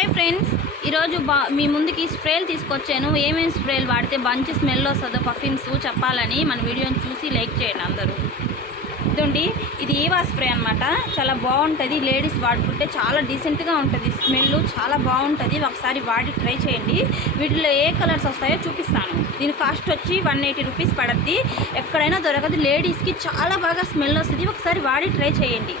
Hi friends, ఈరోజు మీ ముందుకి స్ప్రేలు తీసుకొచ్చాను. ఏమేమి స్ప్రేలు వాడితే మంచి స్మెల్ వస్తుందో పర్ఫ్యూమ్స్ చెప్పాలని మన వీడియోని చూసి లైక్ చేయండి అందరూ. ఇదండి, ఇది ఈవా స్ప్రే అనమాట. చాలా బాగుంటుంది. లేడీస్ వాడుకుంటే చాలా డీసెంట్గా ఉంటుంది. స్మెల్ చాలా బాగుంటుంది. ఒకసారి వాడి ట్రై చేయండి. వీటిలో ఏ కలర్స్ వస్తాయో చూపిస్తాను. దీని కాస్ట్ వచ్చి 180 రూపీస్ పడుద్ది. ఎక్కడైనా దొరకదు. లేడీస్కి చాలా బాగా స్మెల్ వస్తుంది. ఒకసారి వాడి ట్రై చేయండి.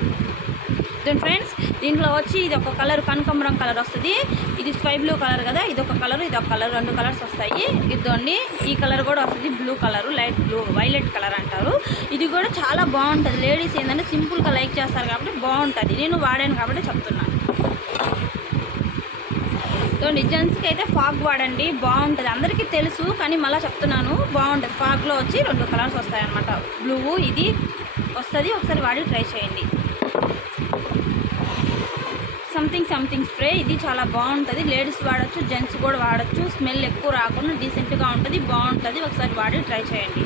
ఫ్రెండ్స్, దీంట్లో వచ్చి ఇది ఒక కలర్ కనకాంబరం కలర్ వస్తుంది. ఇది స్కై బ్లూ కలర్ కదా, ఇది ఒక కలర్, ఇది ఒక కలర్, రెండు కలర్స్ వస్తాయి. ఇదండి, ఈ కలర్ కూడా వస్తుంది. Blue colour, light blue, violet colour అంటారు. ఇది కూడా చాలా బాగుంటుంది. లేడీస్ ఏంటంటే సింపుల్గా లైక్ చేస్తారు కాబట్టి బాగుంటుంది. నేను వాడాను కాబట్టి చెప్తున్నాను. ఇదండి, జెంట్స్కి అయితే ఫాగ్ వాడండి, బాగుంటుంది. అందరికీ తెలుసు కానీ మళ్ళీ చెప్తున్నాను, బాగుంటుంది. ఫాగ్లో వచ్చి రెండు కలర్స్ వస్తాయి అన్నమాట. బ్లూ ఇది వస్తుంది. ఒకసారి వాడి ట్రై చేయండి. సంథింగ్ స్ప్రే, ఇది చాలా బాగుంటుంది. లేడీస్ వాడచ్చు, జెంట్స్ కూడా వాడచ్చు. స్మెల్ ఎక్కువ రాకుండా డీసెంట్గా ఉంటుంది, బాగుంటుంది. ఒకసారి వాడి ట్రై చేయండి.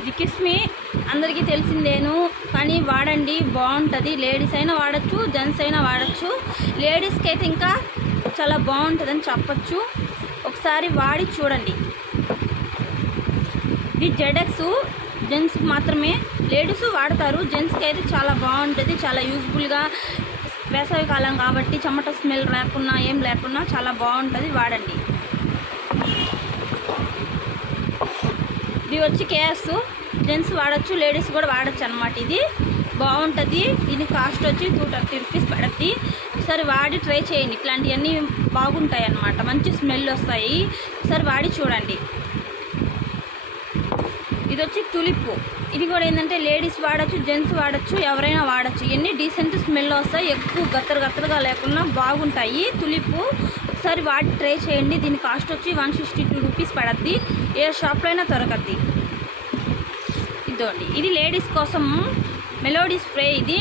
ఇది కిస్మి అందరికీ తెలిసిందేను కానీ వాడండి, బాగుంటుంది. లేడీస్ అయినా వాడచ్చు, జెంట్స్ అయినా వాడచ్చు. లేడీస్కి అయితే ఇంకా చాలా బాగుంటుందని చెప్పచ్చు. ఒకసారి వాడి చూడండి. ఇది జెడెక్స్, జెంట్స్ మాత్రమే. లేడీస్ వాడతారు, జెంట్స్కి అయితే చాలా బాగుంటుంది. చాలా యూజ్ఫుల్గా, వేసవికాలం కాబట్టి చెమట స్మెల్ లేకున్నా ఏం లేకున్నా చాలా బాగుంటుంది. వాడండి. ఇది వచ్చి కేఎస్, జెంట్స్ వాడచ్చు, లేడీస్ కూడా వాడచ్చు అనమాట. ఇది బాగుంటుంది. దీని కాస్ట్ వచ్చి 230 రూపీస్ పడుతుంది. ఒకసారి వాడి ట్రై చేయండి. ఇట్లాంటివన్నీ బాగుంటాయి అన్నమాట, మంచి స్మెల్ వస్తాయి. ఒకసారి వాడి చూడండి. ఇది వచ్చి తులిప్. ఇది కూడా ఏంటంటే లేడీస్ వాడచ్చు, జెంట్స్ వాడచ్చు, ఎవరైనా వాడచ్చు. ఇవన్నీ డీసెంట్ స్మెల్ వస్తాయి. ఎక్కువ గత్తరగా లేకుండా బాగుంటాయి. తులిప్ ఒకసారి వాడి ట్రై చేయండి. దీని కాస్ట్ వచ్చి 162 రూపీస్ పడుద్ది. ఏ షాప్లో అయినా దొరకద్ది. ఇదండి, ఇది లేడీస్ కోసం మెలోడీ స్ప్రే. ఇది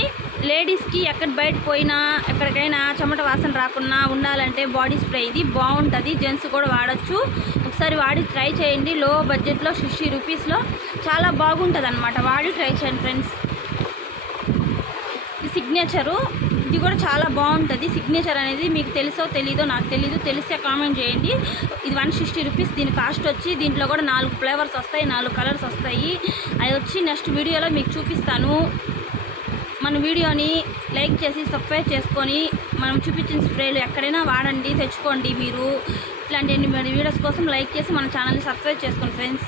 లేడీస్కి ఎక్కడ బయట పోయినా ఎక్కడికైనా చెమట వాసన రాకుండా ఉండాలంటే బాడీ స్ప్రే ఇది బాగుంటుంది. జెంట్స్ కూడా వాడచ్చు. ఒకసారి వాడి ట్రై చేయండి. లో బడ్జెట్లో 60 రూపీస్లో చాలా బాగుంటుంది అనమాట. వాడి ట్రై చేయండి ఫ్రెండ్స్. ఇది సిగ్నేచరు, ఇది కూడా చాలా బాగుంటుంది. సిగ్నేచర్ అనేది మీకు తెలుసో తెలీదో నాకు తెలీదు, తెలిస్తే కామెంట్ చేయండి. ఇది 160 రూపీస్. దీని కాస్ట్ వచ్చి దీంట్లో కూడా 4 ఫ్లేవర్స్ వస్తాయి, 4 కలర్స్ వస్తాయి. అది వచ్చి నెక్స్ట్ వీడియోలో మీకు చూపిస్తాను. మన వీడియోని లైక్ చేసి సబ్స్క్రైబ్ చేసుకొని మనం చూపించిన స్ప్రేలు ఎక్కడైనా వాడండి, తెచ్చుకోండి. మీరు ఇట్లాంటి వీడియోస్ కోసం లైక్ చేసి మన ఛానల్ని సబ్స్క్రైబ్ చేసుకోండి ఫ్రెండ్స్.